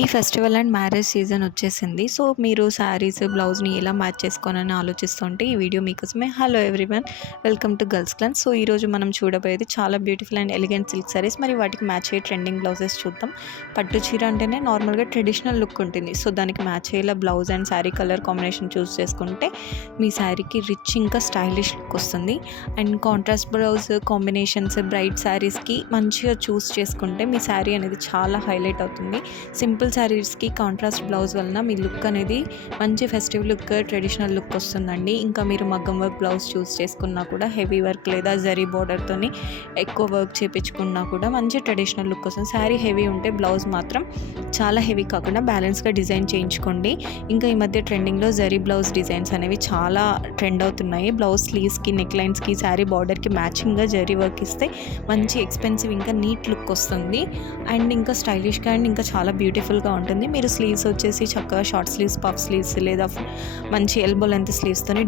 ఈ festival and marriage season వచ్చేసింది. So, మీరు శారీస్, బ్లౌజ్‌ని ఎలా మ్యాచ్ చేసుకోవాలని ఆలోచిస్తుంటే ఈ వీడియో మీకోసమే. Hello everyone, welcome to girls clan. So, ఈరోజు మనం చూడబోయేది చాలా beautiful and elegant silk saris, మరి వాటికి మ్యాచ్ అయ్యే ట్రెండింగ్ బ్లౌజెస్ చూద్దాం. పట్టు చీర అంటేనే నార్మల్‌గా ట్రెడిషనల్ లుక్ ఉంటుంది. సో, దానికి మ్యాచ్ అయ్యేలా blouse and sari colour combination choose చేసుకుంటే మీ శారీకి రిచ్ ఇంకా స్టైలిష్ లుక్ వస్తుంది. And contrast blouse combinations bright శారీస్‌కి మంచిగా చూస్ చేసుకుంటే మీ శారీ అనేది చాలా హైలైట్ అవుతుంది. సింపుల్ శారీస్కి కాంట్రాస్ట్ బ్లౌజ్ వలన మీ లుక్ అనేది మంచి ఫెస్టివ్ లుక్, ట్రెడిషనల్ లుక్ వస్తుందండి. ఇంకా మీరు మగ్గం వర్క్ బ్లౌజ్ చూస్ చేసుకున్నా కూడా హెవీ వర్క్ లేదా జరీ బోర్డర్తోని ఎక్కువ వర్క్ చేయించుకున్నా కూడా మంచి ట్రెడిషనల్ లుక్ వస్తుంది. శారీ హెవీ ఉంటే బ్లౌజ్ మాత్రం చాలా హెవీ కాకుండా బ్యాలెన్స్గా డిజైన్ చేయించుకోండి. ఇంకా ఈ మధ్య ట్రెండింగ్లో జరీ బ్లౌజ్ డిజైన్స్ అనేవి చాలా ట్రెండ్ అవుతున్నాయి. బ్లౌజ్ స్లీవ్స్కి, నెక్ లైన్స్కి, శారీ బార్డర్కి మ్యాచింగ్గా జరీ వర్క్ ఇస్తే మంచి ఎక్స్పెన్సివ్ ఇంకా నీట్ లుక్ వస్తుంది. అండ్ ఇంకా స్టైలిష్గా అండ్ ఇంకా చాలా బ్యూటిఫుల్గా ఉంటుంది. మీరు స్లీవ్స్ వచ్చేసి చక్కగా షార్ట్ స్లీవ్స్, పఫ్ స్లీవ్స్ లేదా మంచి ఎల్బో లెంత్ స్లీవ్స్తోని